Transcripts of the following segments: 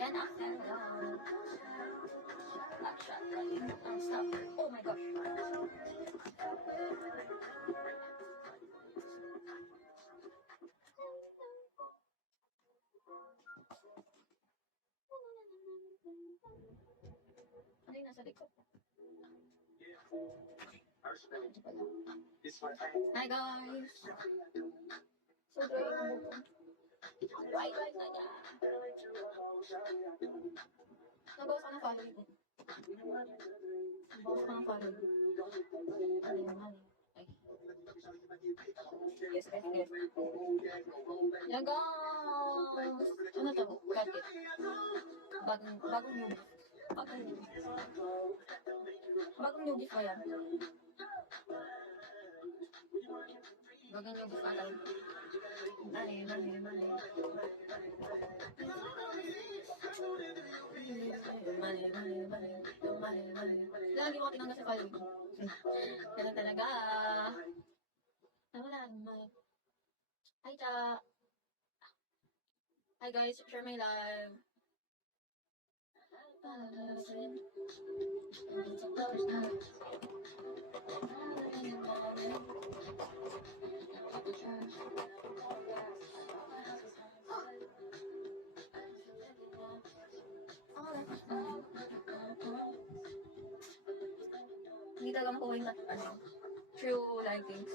And after stop. Oh my gosh. Ano yung nasa likod? Hi guys! So dry yung buko. Dry na niya. Nabawas ka ng following mo. Nabawas ka ng following. Mali. Ay. Yes. Yan guys! Ano to? Bakit? Bagong newbie. Bagong newbie pa yan. Bagong newbie pa lang. Mali. Lagi mo tinanggal sa following. Ganun talaga. Wala naman. Hi, Cha. Hi, guys. Share my live. Hindi talaga makuha yung true likings.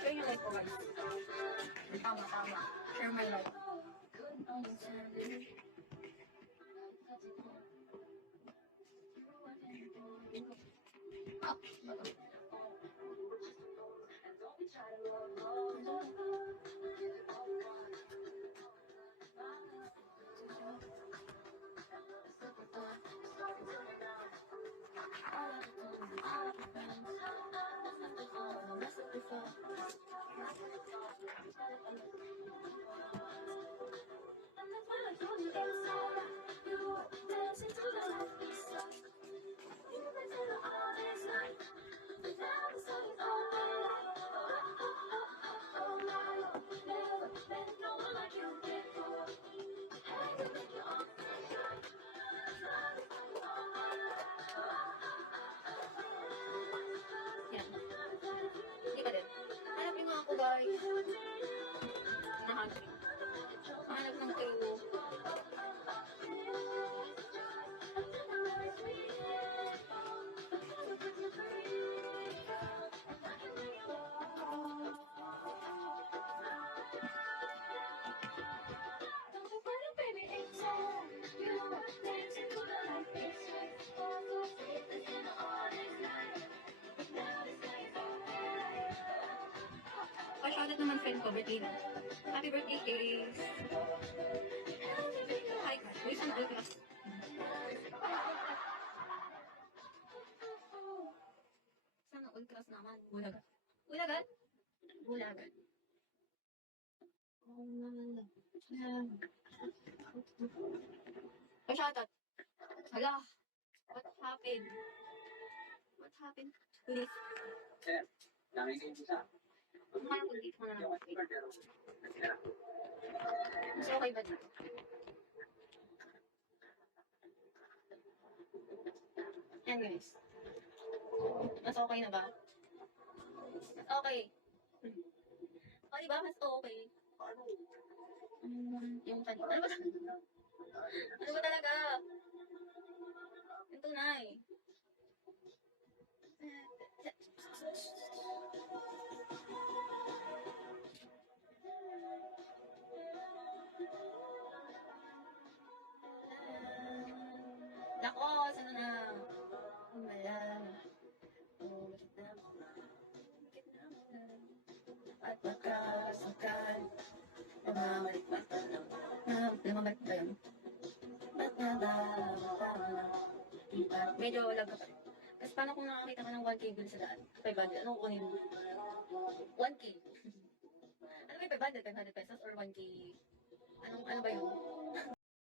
Share your life ko guys. Tama. Share my life. Hindi ka din. Hanapin nga ako guys. Hanap ng kayo. Pa-shoutout naman friend ko, Bertina. Happy birthday, Ace! Hi, uy, sana all class. Sana all class naman. Bulagan. Pa-shoutout. Hala, what happened? Please. Parang kung dito na lang. Mas okay ba dito? Yan guys. Mas okay na ba? Mas okay. O diba? Mas okay. Yung kanina. Ano ba talaga? Yung tunay. Nako, sana na. Umalang. At makasakal. Lumabas ba yun? Medyo lag ka pa. Tapos paano kung nakakita ka ng 1K bill sa daan? 500, ano kukunin mo? 1K. Ano ba yung 500? 500 pesos or 1K? Ano ba yun?